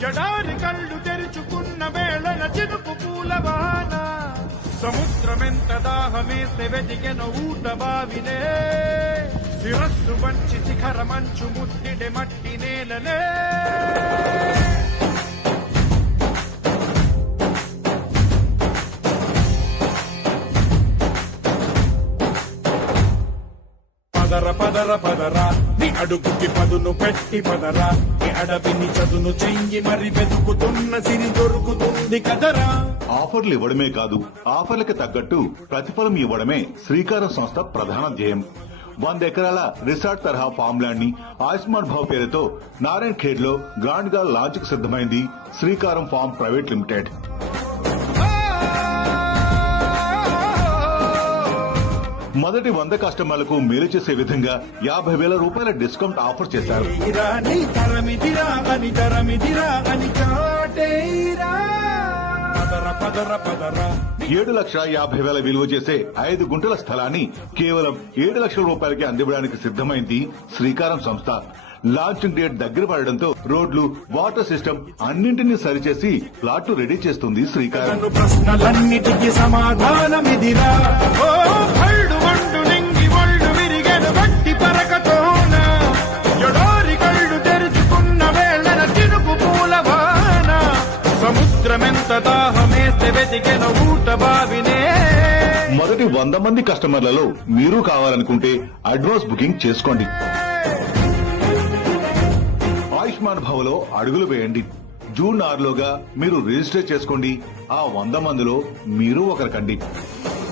జడారి కళ్ళు తెరుచుకున్న వేళన చినుకు పూలవాన సముద్రమెంత దాహమేస్తే వెతికెన ఊట బావినే శిరస్సు వంచి శిఖర మంచు ముద్దిడే మట్టి నేలనే పదర పదర పదరా నీ అడుగుకి పదును పెట్టి పదరా నీ అడవిని చదును చెయ్యి మరి వెతుకుతున్న సిరి దొరుకుతుంది కదరా. ఆఫర్లు ఇవ్వడమే కాదు, ఆఫర్లకు తగ్గట్టు ప్రతిఫలం ఇవ్వడమే శ్రీకారం సంస్థ ప్రధాన ధ్యేయం. 100 ఎకరాల రిసార్ట్ తరహా ఫామ్ ల్యాండ్ ని ఆయుష్మాన్ భవ్ పేరుతో నారాయణ్ ఖేడ్ లో గ్రాండ్ గా లాంచ్ కు సిద్దమైంది శ్రీకారం ఫామ్ ప్రైవేట్ లిమిటెడ్. మొదటి 100 కస్టమర్లకు మేలు చేసే విధంగా 50,000 రూపాయల డిస్కౌంట్ ఆఫర్ చేశారు. 7,50,000 విలువ చేసే 5 గుంటల స్థలాన్ని కేవలం 7 లక్షల రూపాయలకి అందివ్వడానికి సిద్దమైంది శ్రీకారం సంస్థ. లాంచింగ్ డేట్ దగ్గర పడడంతో రోడ్లు, వాటర్ సిస్టమ్ అన్నింటినీ సరిచేసి ప్లాట్లు రెడీ చేస్తుంది శ్రీకారం. ప్రశ్నలన్నిటికీ సమాధానమిదిరా సముద్రమెంత దాహమేస్తే వెతికెన ఊట బావినే. మొదటి 100 మంది కస్టమర్లలో మీరు కావాలనుకుంటే అడ్వాన్స్ బుకింగ్ చేసుకోండి. ఆయుష్మాన్ భవ్ లో అడుగులు వేయండి. జూన్ 6 లోగా మీరు రిజిస్టర్ చేసుకోండి. ఆ 100 మందిలో మీరు ఒకరికండి.